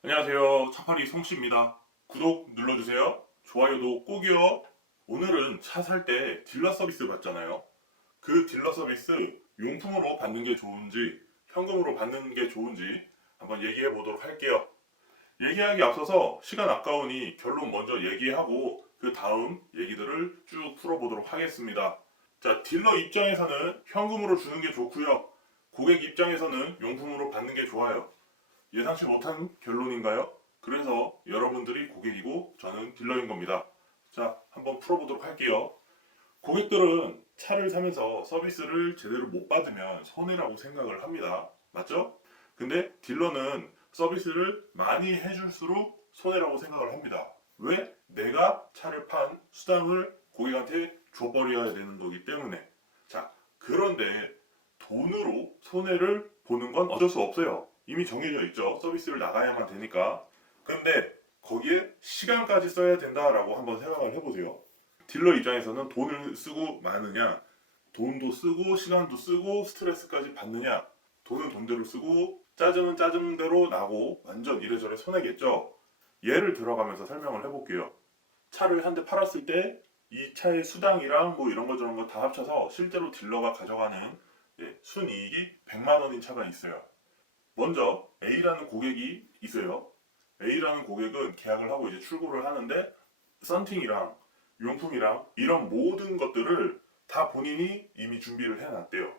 안녕하세요. 차파리 송씨입니다. 구독 눌러주세요. 좋아요도 꼭이요. 오늘은 차 살 때 딜러 서비스 받잖아요. 그 딜러 서비스 용품으로 받는 게 좋은지 현금으로 받는 게 좋은지 한번 얘기해 보도록 할게요. 얘기하기 앞서서 시간 아까우니 결론 먼저 얘기하고 그 다음 얘기들을 쭉 풀어보도록 하겠습니다. 자, 딜러 입장에서는 현금으로 주는 게 좋고요. 고객 입장에서는 용품으로 받는 게 좋아요. 예상치 못한 결론인가요? 그래서 여러분들이 고객이고 저는 딜러인 겁니다. 자, 한번 풀어보도록 할게요. 고객들은 차를 사면서 서비스를 제대로 못 받으면 손해라고 생각을 합니다. 맞죠? 근데 딜러는 서비스를 많이 해줄수록 손해라고 생각을 합니다. 왜? 내가 차를 판 수당을 고객한테 줘버려야 되는 거기 때문에. 자, 그런데 돈으로 손해를 보는 건 어쩔 수 없어요. 이미 정해져 있죠. 서비스를 나가야만 되니까. 근데 거기에 시간까지 써야 된다라고 한번 생각을 해보세요. 딜러 입장에서는 돈을 쓰고 마느냐, 돈도 쓰고 시간도 쓰고 스트레스까지 받느냐, 돈은 돈대로 쓰고 짜증은 짜증대로 나고 완전 이래저래 손해겠죠. 예를 들어가면서 설명을 해볼게요. 차를 한 대 팔았을 때 이 차의 수당이랑 뭐 이런 거 저런 거 다 합쳐서 실제로 딜러가 가져가는 순이익이 100만 원인 차가 있어요. 먼저 A라는 고객이 있어요. A라는 고객은 계약을 하고 이제 출고를 하는데 썬팅이랑 용품이랑 이런 모든 것들을 다 본인이 이미 준비를 해놨대요.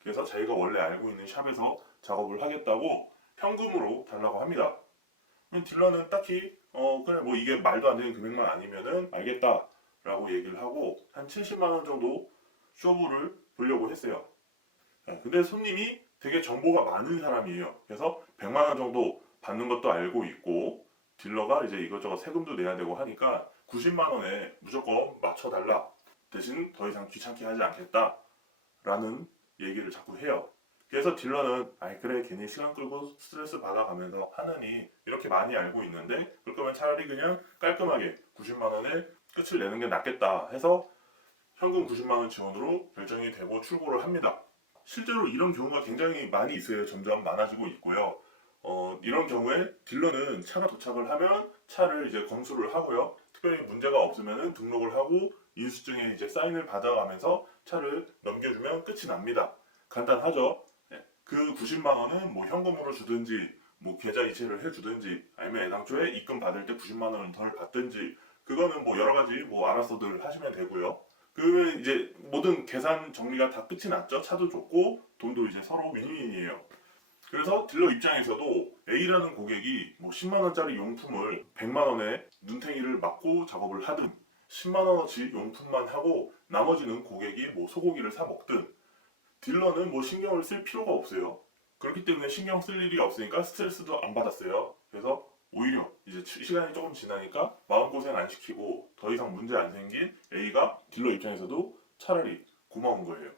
그래서 자기가 원래 알고 있는 샵에서 작업을 하겠다고 현금으로 달라고 합니다. 딜러는 딱히 그래 뭐 이게 말도 안 되는 금액만 아니면은 알겠다라고 얘기를 하고 한 70만 원 정도 쇼부를 보려고 했어요. 근데 손님이 되게 정보가 많은 사람이에요. 그래서 100만 원 정도 받는 것도 알고 있고 딜러가 이제 이것저것 세금도 내야 되고 하니까 90만 원에 무조건 맞춰달라. 대신 더 이상 귀찮게 하지 않겠다라는 얘기를 자꾸 해요. 그래서 딜러는 아이 그래 괜히 시간 끌고 스트레스 받아가면서 하느니 이렇게 많이 알고 있는데 그럴 거면 차라리 그냥 깔끔하게 90만 원에 끝을 내는 게 낫겠다 해서 현금 90만 원 지원으로 결정이 되고 출고를 합니다. 실제로 이런 경우가 굉장히 많이 있어요. 점점 많아지고 있고요. 이런 경우에 딜러는 차가 도착을 하면 차를 이제 검수를 하고요. 특별히 문제가 없으면 등록을 하고 인수증에 이제 사인을 받아가면서 차를 넘겨주면 끝이 납니다. 간단하죠. 네. 그 90만 원은 뭐 현금으로 주든지 뭐 계좌 이체를 해주든지 아니면 애당초에 입금 받을 때 90만 원을 덜 받든지 그거는 뭐 여러 가지 뭐 알아서들 하시면 되고요. 그러면 이제 모든 계산 정리가 다 끝이 났죠. 차도 좋고 돈도 이제 서로 윈윈이에요. 그래서 딜러 입장에서도 A라는 고객이 뭐 10만 원짜리 용품을 100만 원에 눈탱이를 맞고 작업을 하든 10만 원어치 용품만 하고 나머지는 고객이 뭐 소고기를 사 먹든 딜러는 뭐 신경을 쓸 필요가 없어요. 그렇기 때문에 신경 쓸 일이 없으니까 스트레스도 안 받았어요. 그래서 오히려 이제 시간이 조금 지나니까 마음고생 안 시키고 더 이상 문제 안 생긴 A가 딜러 입장에서도 차라리 고마운 거예요.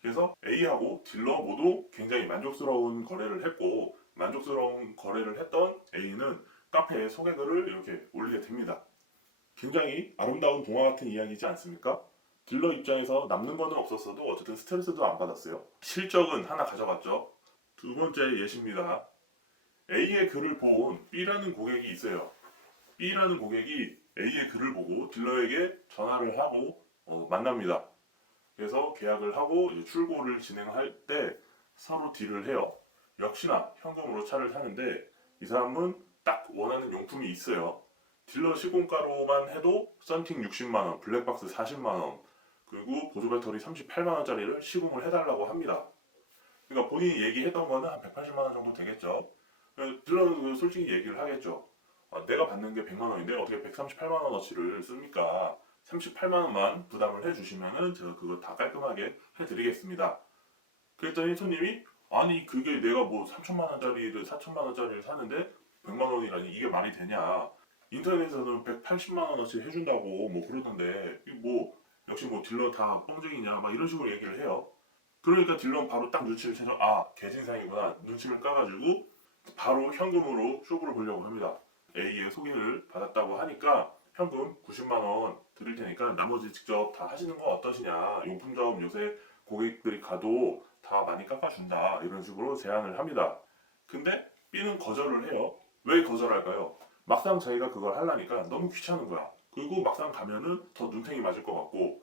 그래서 A하고 딜러 모두 굉장히 만족스러운 거래를 했고 만족스러운 거래를 했던 A는 카페에 소개글을 이렇게 올리게 됩니다. 굉장히 아름다운 동화 같은 이야기지 않습니까? 딜러 입장에서 남는 거는 없었어도 어쨌든 스트레스도 안 받았어요. 실적은 하나 가져갔죠. 두 번째 예시입니다. A의 글을 본 B라는 고객이 있어요. B라는 고객이 A의 글을 보고 딜러에게 전화를 하고 만납니다. 그래서 계약을 하고 이제 출고를 진행할 때 서로 딜을 해요. 역시나 현금으로 차를 사는데 이 사람은 딱 원하는 용품이 있어요. 딜러 시공가로만 해도 썬팅 60만원, 블랙박스 40만원, 그리고 보조 배터리 38만원짜리를 시공을 해달라고 합니다. 그러니까 본인이 얘기했던 거는 한 180만원 정도 되겠죠. 딜러는 솔직히 얘기를 하겠죠. 내가 받는 게 100만원인데 어떻게 138만원어치를 씁니까? 38만원만 부담을 해주시면은 제가 그거 다 깔끔하게 해드리겠습니다. 그랬더니 손님이 아니 그게 내가 뭐 3천만원짜리를 4천만원짜리를 사는데 100만원이라니 이게 말이 되냐. 인터넷에서는 180만원어치 해준다고 뭐 그러던데 뭐 역시 뭐 딜러 다 뻥쟁이냐 막 이런 식으로 얘기를 해요. 그러니까 딜러는 바로 딱 눈치를 채서 개진상이구나 눈치를 까가지고 바로 현금으로 쇼부를 보려고 합니다. A의 소개를 받았다고 하니까 현금 90만 원 드릴 테니까 나머지 직접 다 하시는 건 어떠시냐. 용품점 요새 고객들이 가도 다 많이 깎아준다. 이런 식으로 제안을 합니다. 근데 B는 거절을 해요. 왜 거절할까요? 막상 자기가 그걸 하려니까 너무 귀찮은 거야. 그리고 막상 가면은 더 눈탱이 맞을 것 같고,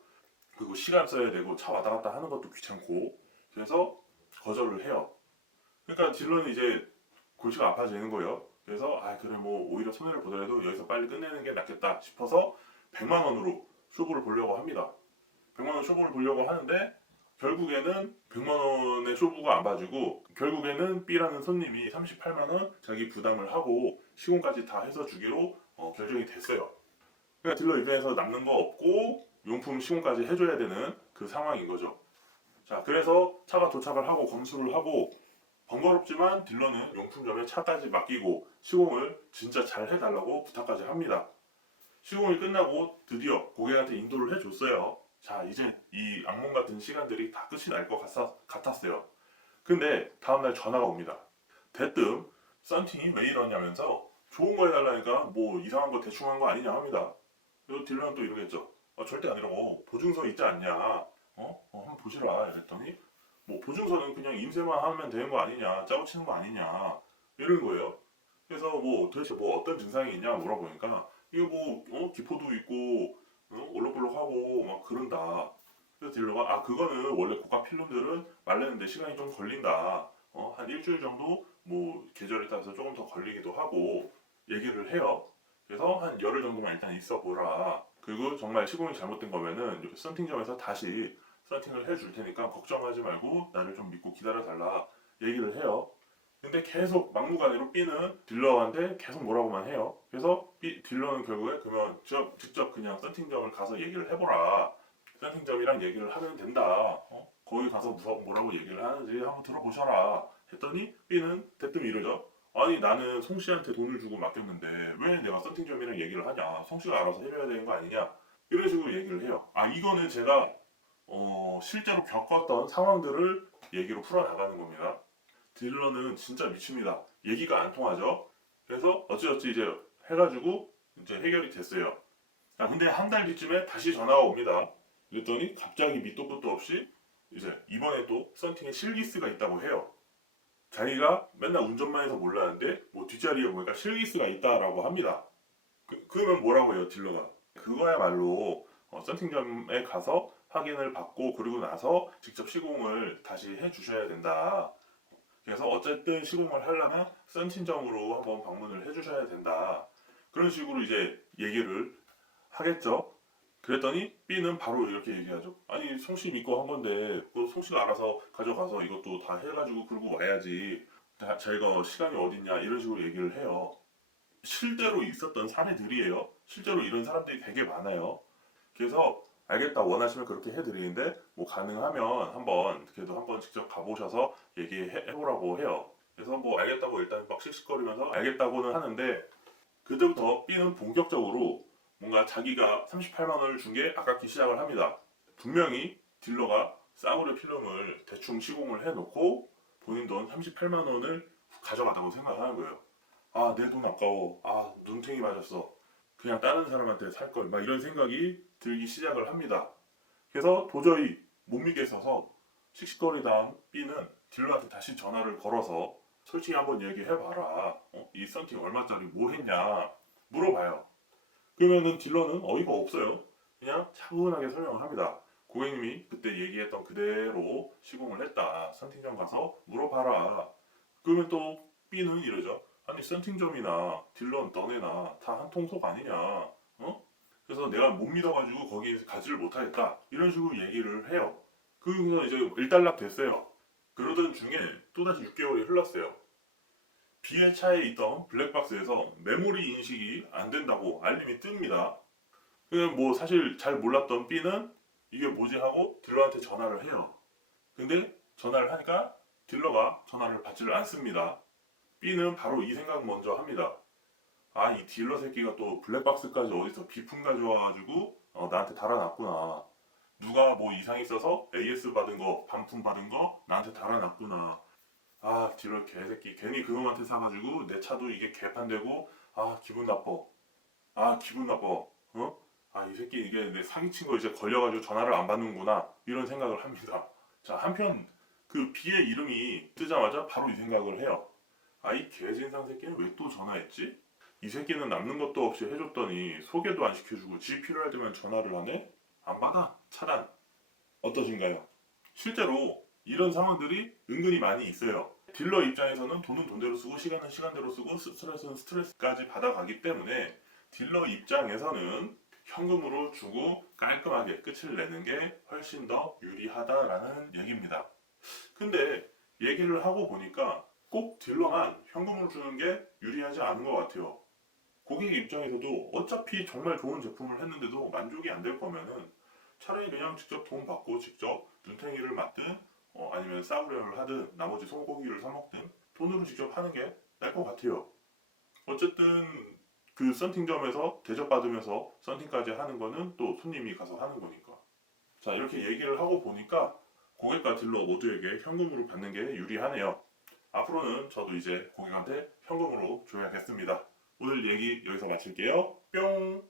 그리고 시간 써야 되고 차 왔다 갔다 하는 것도 귀찮고, 그래서 거절을 해요. 그러니까 딜런이 이제 골치가 아파지는 거예요. 그래서 아 그래 뭐 오히려 손해를 보더라도 여기서 빨리 끝내는 게 낫겠다 싶어서 100만 원으로 쇼부를 보려고 합니다. 100만 원 쇼부를 보려고 하는데 결국에는 100만 원의 쇼부가 안 봐주고 결국에는 B라는 손님이 38만 원 자기 부담을 하고 시공까지 다 해서 주기로 결정이 됐어요. 그러니까 딜러 입장에서 남는 거 없고 용품 시공까지 해줘야 되는 그 상황인 거죠. 자, 그래서 차가 도착을 하고 검수를 하고 번거롭지만 딜러는 용품점에 차까지 맡기고 시공을 진짜 잘 해달라고 부탁까지 합니다. 시공이 끝나고 드디어 고객한테 인도를 해줬어요. 자, 이제 이 악몽 같은 시간들이 다 끝이 날 것 같았어요. 근데 다음날 전화가 옵니다. 대뜸 썬팅이 왜 이러냐면서 좋은 거 해달라니까 뭐 이상한 거 대충 한 거 아니냐 합니다. 그리고 딜러는 또 이러겠죠. 절대 아니라고. 보증서 있지 않냐. 한번 보시라. 이랬더니 뭐 보증서는 그냥 임세만 하면 되는 거 아니냐. 짜고 치는 거 아니냐. 이런 거예요. 그래서 뭐 도대체 뭐 어떤 증상이 있냐 물어보니까 이거 뭐 기포도 있고 올록볼록하고 막 그런다. 그래서 딜러가 그거는 원래 고가 필름들은 말리는데 시간이 좀 걸린다. 한 일주일 정도 뭐 계절에 따라서 조금 더 걸리기도 하고 얘기를 해요. 그래서 한 열흘 정도만 일단 있어 보라. 그리고 정말 시공이 잘못된 거면은 썬팅점에서 다시 썬팅을 해줄 테니까 걱정하지 말고 나를 좀 믿고 기다려 달라 얘기를 해요. 근데 계속 막무가내로 B는 딜러한테 계속 뭐라고만 해요. 그래서 딜러는 결국에 그러면 직접 그냥 썬팅점을 가서 얘기를 해보라. 썬팅점이랑 얘기를 하면 된다. 거기 가서 뭐라고 얘기를 하는지 한번 들어보셔라. 했더니 B는 대뜸 이러죠. 아니 나는 송 씨한테 돈을 주고 맡겼는데 왜 내가 썬팅점이랑 얘기를 하냐. 송 씨가 알아서 해줘야 되는 거 아니냐. 이런 식으로 얘기를 해요. 이거는 제가 실제로 겪었던 상황들을 얘기로 풀어나가는 겁니다. 딜러는 진짜 미칩니다. 얘기가 안 통하죠. 그래서 어찌어찌 이제 해가지고 이제 해결이 됐어요. 근데 한 달 뒤쯤에 다시 전화가 옵니다. 그랬더니 갑자기 밑도 끝도 없이 이제 이번에 또 썬팅에 실기스가 있다고 해요. 자기가 맨날 운전만 해서 몰랐는데 뭐 뒷자리에 보니까 실기스가 있다라고 합니다. 그러면 뭐라고 해요 딜러가? 그거야말로 썬팅점에 가서 확인을 받고 그리고 나서 직접 시공을 다시 해주셔야 된다. 그래서 어쨌든 시공을 하려면 썬팅점으로 한번 방문을 해주셔야 된다. 그런 식으로 이제 얘기를 하겠죠. 그랬더니 B는 바로 이렇게 얘기하죠. 아니 송씨 믿고 한 건데 그 송씨가 알아서 가져가서 이것도 다 해가지고 끌고 와야지. 자기가 시간이 어딨냐 이런 식으로 얘기를 해요. 실제로 있었던 사례들이에요. 실제로 이런 사람들이 되게 많아요. 그래서 알겠다 원하시면 그렇게 해드리는데 뭐 가능하면 그래도 한번 직접 가보셔서 얘기해보라고 해요. 그래서 뭐 알겠다고 일단 막 씩씩거리면서 알겠다고는 하는데 그때부터 B는 본격적으로 뭔가 자기가 38만 원을 준 게 아깝기 시작을 합니다. 분명히 딜러가 싸구려 필름을 대충 시공을 해놓고 본인 돈 38만 원을 가져갔다고 생각하는 거예요. 내 돈 아까워. 눈탱이 맞았어. 그냥 다른 사람한테 살 걸. 막 이런 생각이 들기 시작을 합니다. 그래서 도저히 못 믿겠어서 씩씩거리던 B는 딜러한테 다시 전화를 걸어서 솔직히 한번 얘기해봐라. 이 썬팅 얼마짜리 뭐 했냐 물어봐요. 그러면은 딜러는 어이가 없어요. 그냥 차분하게 설명을 합니다. 고객님이 그때 얘기했던 그대로 시공을 했다. 썬팅점 가서 물어봐라. 그러면 또 B는 이러죠. 아니 썬팅점이나 딜러 너네나 다 한 통속 아니냐. 그래서 내가 못 믿어가지고 거기에 가지를 못하겠다. 이런 식으로 얘기를 해요. 그래서 이제 일단락 됐어요. 그러던 중에 또다시 6개월이 흘렀어요. B의 차에 있던 블랙박스에서 메모리 인식이 안 된다고 알림이 뜹니다. 그냥 뭐 사실 잘 몰랐던 B는 이게 뭐지 하고 딜러한테 전화를 해요. 근데 전화를 하니까 딜러가 전화를 받지를 않습니다. B는 바로 이 생각 먼저 합니다. 이 딜러 새끼가 또 블랙박스까지 어디서 비품 가져와가지고 나한테 달아놨구나. 누가 뭐 이상 있어서 AS 받은 거, 반품 받은 거 나한테 달아놨구나. 딜러 개새끼 괜히 그놈한테 사가지고 내 차도 이게 개판되고 기분 나빠. 기분 나빠. 이 새끼 이게 내 사기친 거 이제 걸려가지고 전화를 안 받는구나 이런 생각을 합니다. 자 한편 그 B의 이름이 뜨자마자 바로 이 생각을 해요. 아이 개진상 새끼는 왜 또 전화했지? 이 새끼는 남는 것도 없이 해줬더니 소개도 안 시켜주고 지 필요할 때만 전화를 하네? 안 받아. 차단. 어떠신가요? 실제로 이런 상황들이 은근히 많이 있어요. 딜러 입장에서는 돈은 돈대로 쓰고 시간은 시간대로 쓰고 스트레스는 스트레스까지 받아가기 때문에 딜러 입장에서는 현금으로 주고 깔끔하게 끝을 내는 게 훨씬 더 유리하다라는 얘기입니다. 근데 얘기를 하고 보니까 꼭 딜러만 현금으로 주는 게 유리하지 않은 것 같아요. 고객 입장에서도 어차피 정말 좋은 제품을 했는데도 만족이 안 될 거면은 차라리 그냥 직접 돈 받고 직접 눈탱이를 맞든 아니면 싸구려를 하든 나머지 소고기를 사 먹든 돈으로 직접 하는 게 나을 것 같아요. 어쨌든 그 썬팅점에서 대접받으면서 썬팅까지 하는 거는 또 손님이 가서 하는 거니까. 자, 이렇게 얘기를 하고 보니까 고객과 딜러 모두에게 현금으로 받는 게 유리하네요. 앞으로는 저도 이제 고객한테 현금으로 줘야겠습니다. 오늘 얘기 여기서 마칠게요. 뿅!